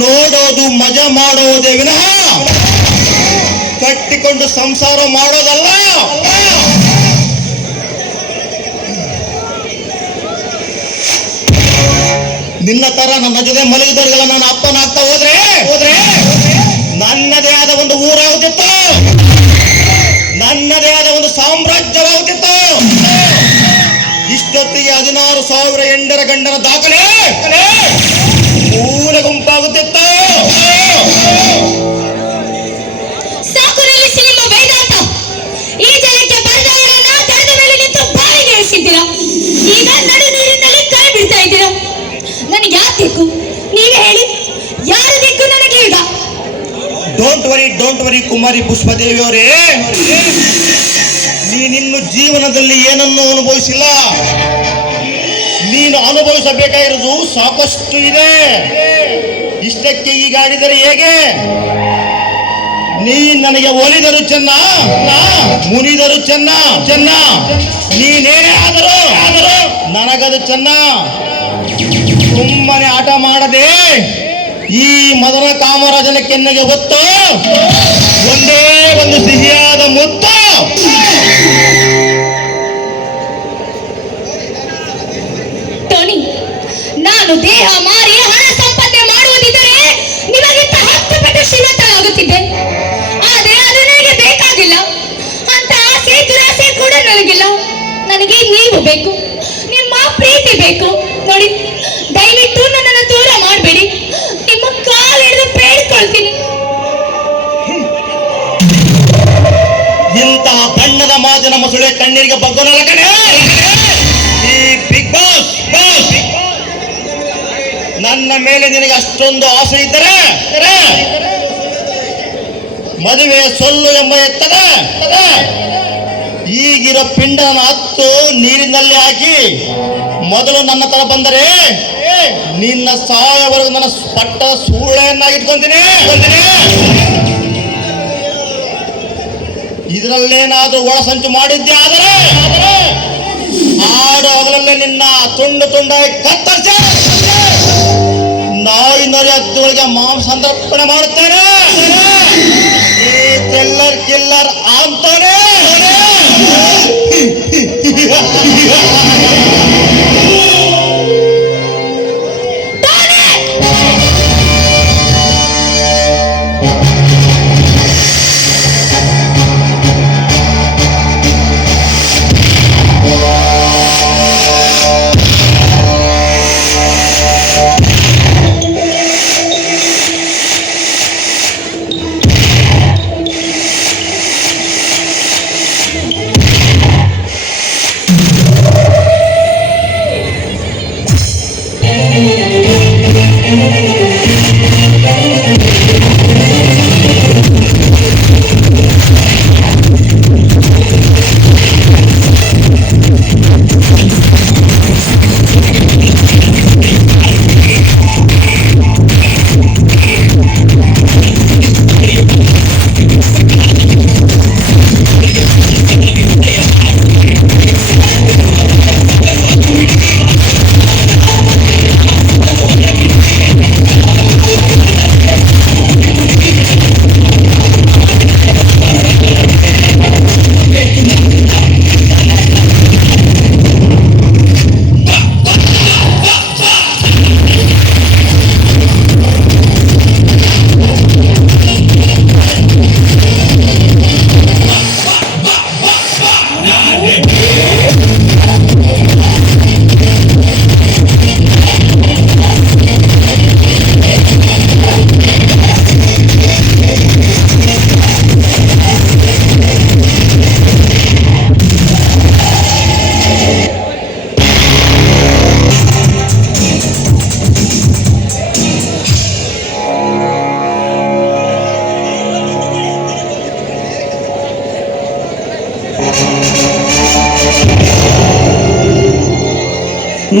ನೋಡೋದು ಮಜಾ ಮಾಡೋದೇ ವಿನಃ ಕಟ್ಟಿಕೊಂಡು ಸಂಸಾರ ಮಾಡೋದಲ್ಲ. ನಿನ್ನ ತರ ನನ್ನ ಜೊತೆ ಮಲಗಿದವರಿಗೆಲ್ಲ ನಾನು ಅಪ್ಪನಾಗ್ತಾ ಹೋದ್ರೆ ನನ್ನದೇ ಆದ ಒಂದು ಊರಾಗುತ್ತಿತ್ತು, ನನ್ನದೇ ಆದ ಒಂದು ಸಾಮ್ರಾಜ್ಯವಾಗುತ್ತಿತ್ತು. ಇಷ್ಟೊತ್ತಿಗೆ 16,000 ಹೆಂಡರ ಗಂಡನ ದಾಖಲೆ ಮೂಲ ಗುಂಪಾಗುತ್ತಿತ್ತು. ಈಗ ನಡು ನೀರಿನಲ್ಲಿ ಕೈ ಬಿಡ್ತಾ ಇದ್ದೀರಾ. ನನಗೆ ಯಾಕೆ ದಿಕ್ಕು ನೀವೇ ಹೇಳಿ, ಯಾರ ದಿಕ್ಕು ನನಗೆ ಈಗ? ಡೋಂಟ್ ವರಿ ಕುಮಾರಿ ಪುಷ್ಪದೇವಿಯವರೇ, ನೀನಿನ್ನು ಜೀವನದಲ್ಲಿ ಏನನ್ನೂ ಅನುಭವಿಸಿಲ್ಲ. ನೀನು ಅನುಭವಿಸಬೇಕಾಗಿರೋದು ಸಾಕಷ್ಟು ಇದೆ. ಇಷ್ಟಕ್ಕೆ ಈಗ ಆಡಿದರೆ ಹೇಗೆ? ನೀ ನನಗೆ ಒಲಿದರು ಚೆನ್ನ, ಮುನಿದರು ಚೆನ್ನ, ನೀನೇನೇ ಆದರೂ ನನಗದು ಚೆನ್ನ. ಸುಮ್ಮನೆ ಆಟ ಮಾಡದೆ ಈ ಮದನ ಕಾಮರಾಜನ ಕೆನ್ನೆಗೆ ಹೊತ್ತು ಒಂದೇ ಒಂದು ಸಿಹಿಯಾದ ಮುತ್ತು. ಟೋನಿ, ನಾನು ದೇಹ ಮಾರಿ ಹಣ ಸಂಪಾದನೆ ಮಾಡುವುದಿದ್ದರೆ ನಿಮಗಿಂತ 10 ಪಟ್ಟು ಶ್ರೀಮಂತನಾಗುತ್ತಿದ್ದೆ. ಆದರೆ ಅದು ನನಗೆ ಬೇಕಾಗಿಲ್ಲ. ಅಂತ ಆಸೆ ದುರಾಸೆ ಕೂಡ ನನಗಿಲ್ಲ. ನನಗೆ ನೀವು ಬೇಕು, ನಿಮ್ಮ ಪ್ರೀತಿ ಬೇಕು. ನೋಡಿ, ದಯವಿಟ್ಟು ನನ್ನನ್ನು ದೂರ ಮಾಡಬೇಡಿ. ನಿಮ್ಮ ಕಾಲು ಹಿಡಿದು ಬೇಡಿಕೊಳ್ತೀನಿ. ಇಂತಹ ಬಣ್ಣದ ಮಾತಿನ ಮಸುಳೆ ಕಣ್ಣೀರಿಗೆ ಬಗ್ಗೋನಲ್ಲ ಕಣೆ ಈ ಬಿಗ್ ಬಾಸ್. ನನ್ನ ಮೇಲೆ ನಿನಗೆ ಅಷ್ಟೊಂದು ಆಸೆ ಇದ್ದರೆ ಮದುವೆ ಸೊಲ್ಲು ಎಂಬ ಎತ್ತದೆ ಈಗಿರೋ ಪಿಂಡನ ಹತ್ತು ನೀರಿನಲ್ಲಿ ಹಾಕಿ ಮೊದಲು ನನ್ನ ತರ ಬಂದರೆ ನಿನ್ನ ಸಾಯವರೆಗೂ ನನ್ನ ಪಟ್ಟದ ಸೂಳೆಯನ್ನಾಗಿ ಇಟ್ಕೊಂತೀನಿ. ಇದರಲ್ಲೇನಾದ್ರೂ ಒಳಸಂಚು ಮಾಡಿದ್ದೆ ಆದರೆ ಆಡು ಹಗಲಲ್ಲೇ ನಿನ್ನ ತುಂಡಾಗಿ ಕತ್ತರಿಸಿ ನಾಯಿ ನರಿ ಹದ್ದುಗಳಿಗೆ ಮಾಂಸಂತರ್ಪಣೆ ಮಾಡುತ್ತೇನೆ. ಕಿಲ್ಲರ್ ಅಂತಾನೆ.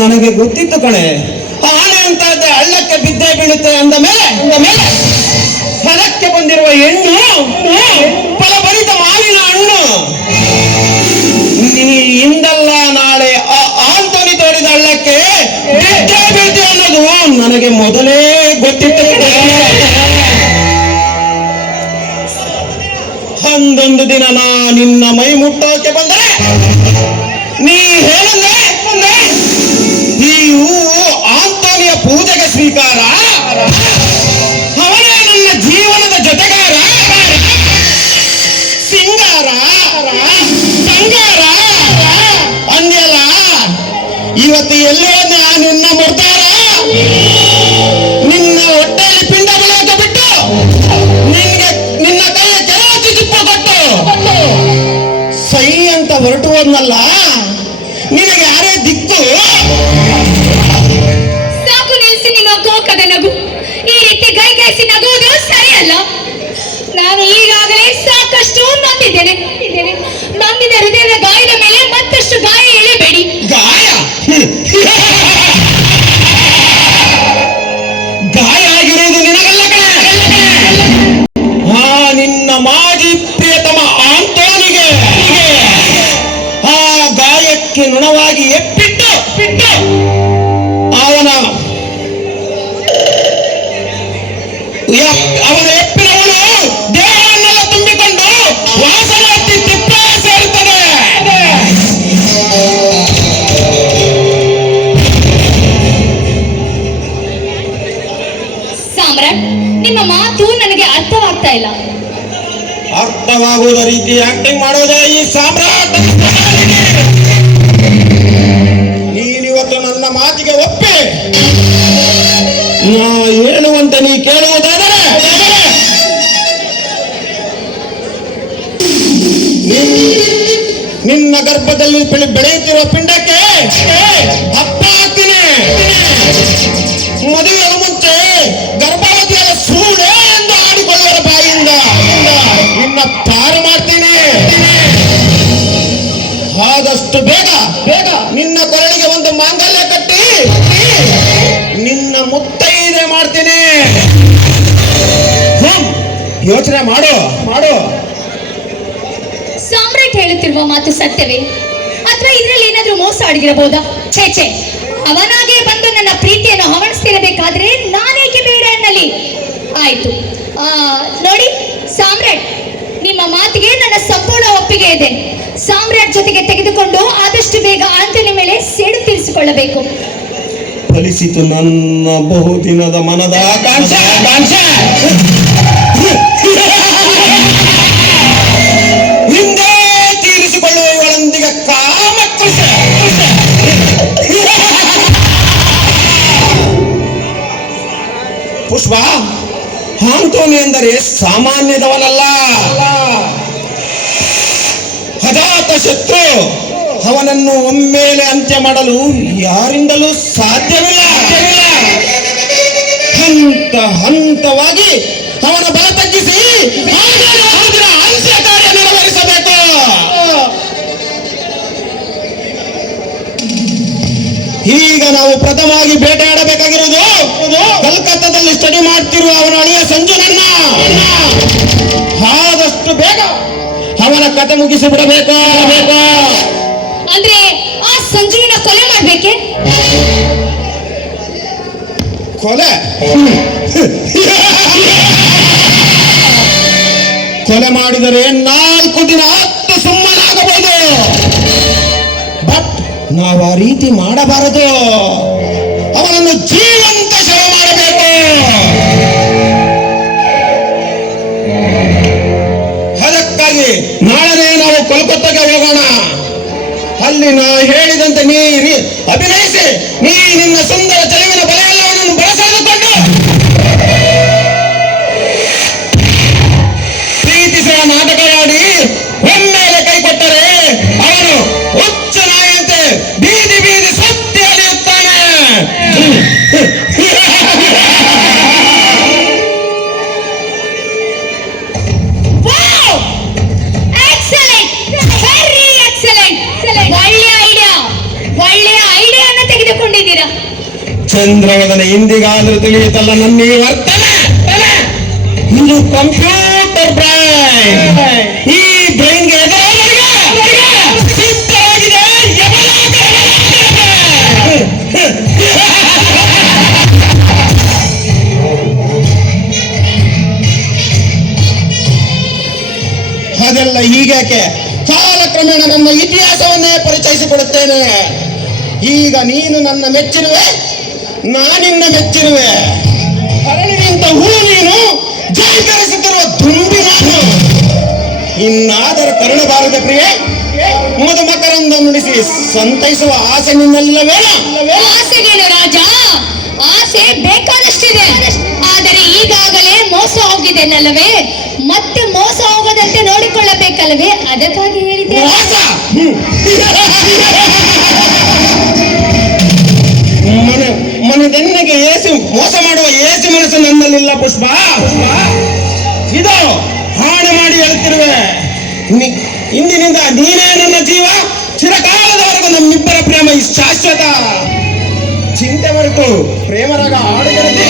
ನನಗೆ ಗೊತ್ತಿತ್ತು ಕಣೆ, ಆನೆ ಅಂತ ಇದ್ದರೆ ಹಳ್ಳಕ್ಕೆ ಬಿದ್ದೇ ಬೀಳುತ್ತೆ ಅಂದ ಮೇಲೆ ಹೊಲಕ್ಕೆ ಬಂದಿರುವ ಹೆಣ್ಣು ಫಲಭರಿತ ಮಾವಿನ ಹಣ್ಣು. ನೀ ಇಂದಲ್ಲ ನಾಳೆ ಆ ಆಂಟೋನಿ ತೋಡಿದ ಹಳ್ಳಕ್ಕೆ ಬಿದ್ದೇ ಬೀಳ್ತಿ ಅನ್ನೋದು ನನಗೆ ಮೊದಲೇ ಗೊತ್ತಿತ್ತು ಕಣೆ. ಒಂದೊಂದು ದಿನ ನಾ ನಿನ್ನ ಮೈ ಮುಟ್ಟೋಕೆ ಬಂದರೆ ನೀ ಹೇಳಂದೆ ಈ ಹೂವು ಆಂಟೋನಿಯ ಪೂಜೆಗೆ ಸ್ವೀಕಾರ, ಅವನೇ ನನ್ನ ಜೀವನದ ಜೊತೆಗಾರ, ಸಿಂಗಾರ ಬಂಗಾರ ಅಂದ್ಯಲ್ಲ. ಇವತ್ತು ಎಲ್ಲೇ ನಿನ್ನ ಮುಡ್ತಾರ, ನಿನ್ನ ಹೊಟ್ಟೆಯಲ್ಲಿ ಪಿಂಡ ಬೆಳೆಯೋಕೆ ಬಿಟ್ಟು ನಿನ್ಗೆ ನಿನ್ನ ಕೈಯ ಕೆಲವು ಚಿಪ್ಪ ಕೊಟ್ಟು ಸೈ ಅಂತ ಹೊರಟು ಹೋದ್ನಲ್ಲ, ನಿನಗೆ ಯಾರೇ ದಿಕ್ಕು? ಸಾಕು ನಿಲ್ಲಿಸಿ ನಿಮ್ಮ ಕೋಕದ ನಗು. ಈ ರೀತಿ ಗೈಗೈಸಿ ನಗುವುದು ಸರಿಯಲ್ಲ. ನಾನು ಈಗಾಗಲೇ ಸಾಕಷ್ಟು ನೊಂದಿದ್ದೇನೆ. ನೊಂದಿದ ಹೃದಯದ ಗಾಯದ ಮೇಲೆ ಮತ್ತಷ್ಟು ಗಾಯ ಎಳೆಬೇಡಿ. ಗಾಯ ಗಾಯ ಆಗಿರುವುದು ನಿನಗಲ್ಲ ಕಣೆ, ನಿನ್ನ ಮಾಜಿ ಪ್ರಿಯತಮ ಆಂಟೋನಿಗೆ. ಆ ಗಾಯಕ್ಕೆ ನುಣವಾಗಿ ಎಪ್ಪಿಟ್ಟು ಅವನ ಎಪ್ಪಿನವನು ದೇಹವನ್ನೆಲ್ಲ ತುಂಬಿಕೊಂಡು ವಾಸನೆ ಹತ್ತಿ ತಿಪ್ಪ ಸೇರುತ್ತದೆ. ಸಾಮ್ರಾಟ್, ನಿಮ್ಮ ಮಾತು ನನಗೆ ಅರ್ಥವಾಗ್ತಾ ಇಲ್ಲ. ಅರ್ಥವಾಗುವ ರೀತಿ ಆಕ್ಟಿಂಗ್ ಮಾಡೋದೇ ಈ ಸಾಮ್ರಾಟ್. ನೀನಿವತ್ತು ನನ್ನ ಮಾತಿಗೆ ಒಪ್ಪಿ ನಾ ಹೇಳುವಂತೆ ನೀ ಕೇಳುವುದಾದರೆ ನಿನ್ನ ಗರ್ಭದಲ್ಲಿ ಬೆಳೆಯುತ್ತಿರುವ ಪಿಂಡಕ್ಕೆ ಅಪ್ಪ ಆಗ್ತೀನಿ. ಮದುವೆಯ ಮುಂಚೆ ಗರ್ಭವತಿಯಾದ ಸೂಳೆ ಎಂದು ಆಡಿಕೊಳ್ಳುವ ಬಾಯಿಂದ ನಿನ್ನ ಪಾರು ಮಾಡ್ತೀನಿ. ಆದಷ್ಟು ಬೇಗ ನಿನ್ನ ಕೊರಳಿಗೆ ಒಂದು ಮಾಂಗಲ್ಯ ಕಟ್ಟಿ ನಿನ್ನ ಮುತ್ತೈದೆ ಮಾಡ್ತೀನಿ. ಯೋಚನೆ ಮಾಡು. ಸಾಮ್ರಾಟ್ ಹೇಳುತ್ತಿರುವ ಮಾತು ಸತ್ಯವೇ, ಅಥವಾ ಇದರಲ್ಲಿ ಏನಾದ್ರೂ ಮೋಸ ಅಡಗಿರಬಹುದಾ? ಛೇ, ಅವನಾಗೆ ಬಂದು ನನ್ನ ಪ್ರೀತಿಯನ್ನು ಹವಣಿಸ್ತಿರಬೇಕಾದ್ರೆ ನಾನೇಕೆ ಬೇಡ ಅನ್ನಲಿ? ಆಯ್ತು, ನೋಡಿ ಸಾಮ್ರಾಟ್, ನಿಮ್ಮ ಮಾತಿಗೆ ನನ್ನ ಸಂಪೂರ್ಣ ಒಪ್ಪಿಗೆ ಇದೆ. ಸಾಮ್ರಾಟ್ ಜೊತೆಗೆ ತೆಗೆದುಕೊಂಡು ಆದಷ್ಟು ಬೇಗ ಆಂಟೋನಿ ಮೇಲೆ ಸೇಡು ತೀರಿಸಿಕೊಳ್ಳಬೇಕು. ಫಲಿಸಿತು ನನ್ನ ಬಹುದಿನದ ಮನದ ಆಕಾಂಕ್ಷೆ. ಹಿಂದೆ ತೀರಿಸಿಕೊಳ್ಳುವ ಇವಳೊಂದಿಗೆ ಕಾಮಕೃಷೆ. ಪುಷ್ಪ, ಆಂಟೋನಿ ಎಂದರೆ ಸಾಮಾನ್ಯದವನಲ್ಲ, ಅಜಾತ ಶತ್ರು. ಅವನನ್ನು ಒಮ್ಮೆಲೆ ಅಂತ್ಯ ಮಾಡಲು ಯಾರಿಂದಲೂ ಸಾಧ್ಯವಿಲ್ಲ. ಹಂತವಾಗಿ ಅವನ ಬಲ ತಗ್ಗಿಸಿ ಅಂತ್ಯ ಕಾರ್ಯ ನೆರವೇರಿಸಬೇಕು. ಈಗ ನಾವು ಪ್ರಥಮವಾಗಿ ಬೇಟೆಯಾಡಬೇಕಾಗಿರುವುದು ಕಲ್ಕತ್ತಾದಲ್ಲಿ ಸ್ಟಡಿ ಮಾಡ್ತಿರುವ ಅವನ ಅಳಿಯ ಸಂಜುನನ್ನ. ಆದಷ್ಟು ಬೇಗ ಅವನ ಕತೆ ಮುಗಿಸಿ ಬಿಡಬೇಕು. ಅಂದ್ರೆ ಆ ಸಂಜುವಿನ ಕೊಲೆ ಮಾಡ್ಬೇಕೆ? ಕೊಲೆ ಮಾಡಿದರೆ 4 ದಿನ 10 ಸುಮ್ಮನಾಗಬಹುದು. ಬಟ್ ನಾವು ಆ ರೀತಿ ಮಾಡಬಾರದು. ಅವನನ್ನು ಜೀವಂತ ಶವ ಮಾಡಬೇಕು. ಅದಕ್ಕಾಗಿ ನಾಳೆ ನಾವು ಕೋಲ್ಕತ್ತಾಗೆ ಹೋಗೋಣ. ಅಲ್ಲಿ ನಾ ಹೇಳಿದಂತೆ ನೀ ಅಭಿನಯಿಸಿ ನೀ ನಿನ್ನ ಸುಂದರ ಚೆಲುವಿನ ಬಲೆಯೆಲ್ಲವನ್ನು ಬಳಸಿಕೊಂಡು ಪ್ರೀತಿಸುವ ನಾಟಕವಾಡಿ ಒಮ್ಮೆಲೆ ಕೈ ಕೊಟ್ಟರೆ ಅವನು ಹುಚ್ಚ ನಾಯಿಯಂತೆ ಬೀದಿ ಸುತ್ತಿ ಅಲಿಯುತ್ತಾನೆ. ಒಳ್ಳೆಯ ಐಡಿಯಾವನ್ನು ತೆಗೆದುಕೊಂಡಿದ್ದೀರಾ. ಚಂದ್ರವದನ ಇಂದಿಗಾದ್ರೂ ತಿಳಿಯುತ್ತಲ್ಲ ನನ್ನ ಈ ವರ್ತನೆ. ಇದು ಕಂಪ್ಯೂಟರ್ ಬ್ರೈನ್. ಈ ಬ್ರೈನ್ಗೆ ಸಿದ್ಧವಾಗಿದೆ ಅದೆಲ್ಲ ಹೀಗ್ಯಾಕೆ, ಕಾಲಕ್ರಮೇಣ ನನ್ನ ಇತಿಹಾಸವನ್ನೇ ಪರಿಚಯಿಸಿಕೊಡುತ್ತೇನೆ. ಈಗ ನೀನು ನನ್ನ ಮೆಚ್ಚಿರುವೆ, ನಾನಿನ್ನ ಮೆಚ್ಚಿರುವೆ. ಅರಳಿನಿಂತ ಹೂ ನೀನು, ಜೈಕರಿಸುತ್ತಿರುವ ದುಂಬಿ ನಾನು. ಇನ್ನಾದರೂ ಕರುಣಬಾರದ ಪ್ರಿಯೆ, ಮಧುಮಕರಂದ ನುಡಿಸಿ ಸಂತೈಸುವ ಆಸೆ ನಿನ್ನಲ್ಲವೇನ? ಆಸೆಗೇನು ರಾಜ, ಆಸೆ ಬೇಕಾದಷ್ಟಿದೆ. ಆದರೆ ಈಗಾಗಲೇ ಮೋಸ ಹೋಗಿದೆನಲ್ಲವೇ, ಮತ್ತೆ ಮೋಸ ಹೋಗದಂತೆ ನೋಡಿಕೊಳ್ಳಬೇಕಲ್ಲವೇ, ಅದಕ್ಕಾಗಿ ಹೇಳಿದೆ. ಮೋಸ? ಮನದೆನ್ನೆಗೆ ಏಸಿ ಮೋಸ ಮಾಡುವ ಏಸಿ ಮನಸ್ಸು ನನ್ನಲ್ಲಿಲ್ಲ ಪುಷ್ಪ. ಇದು ಹಾಳು ಮಾಡಿ ಹೇಳುತ್ತಿರುವೆ. ಇಂದಿನಿಂದ ನೀನೇ ನನ್ನ ಜೀವ, ಚಿರಕಾಲದವರೆಗೂ ನಮ್ಮಿಬ್ಬರ ಪ್ರೇಮ ಶಾಶ್ವತ. ಚಿಂತೆ ಮರೆತು ಪ್ರೇಮರಾಗ ಹಾಡುಗಳಿಗೆ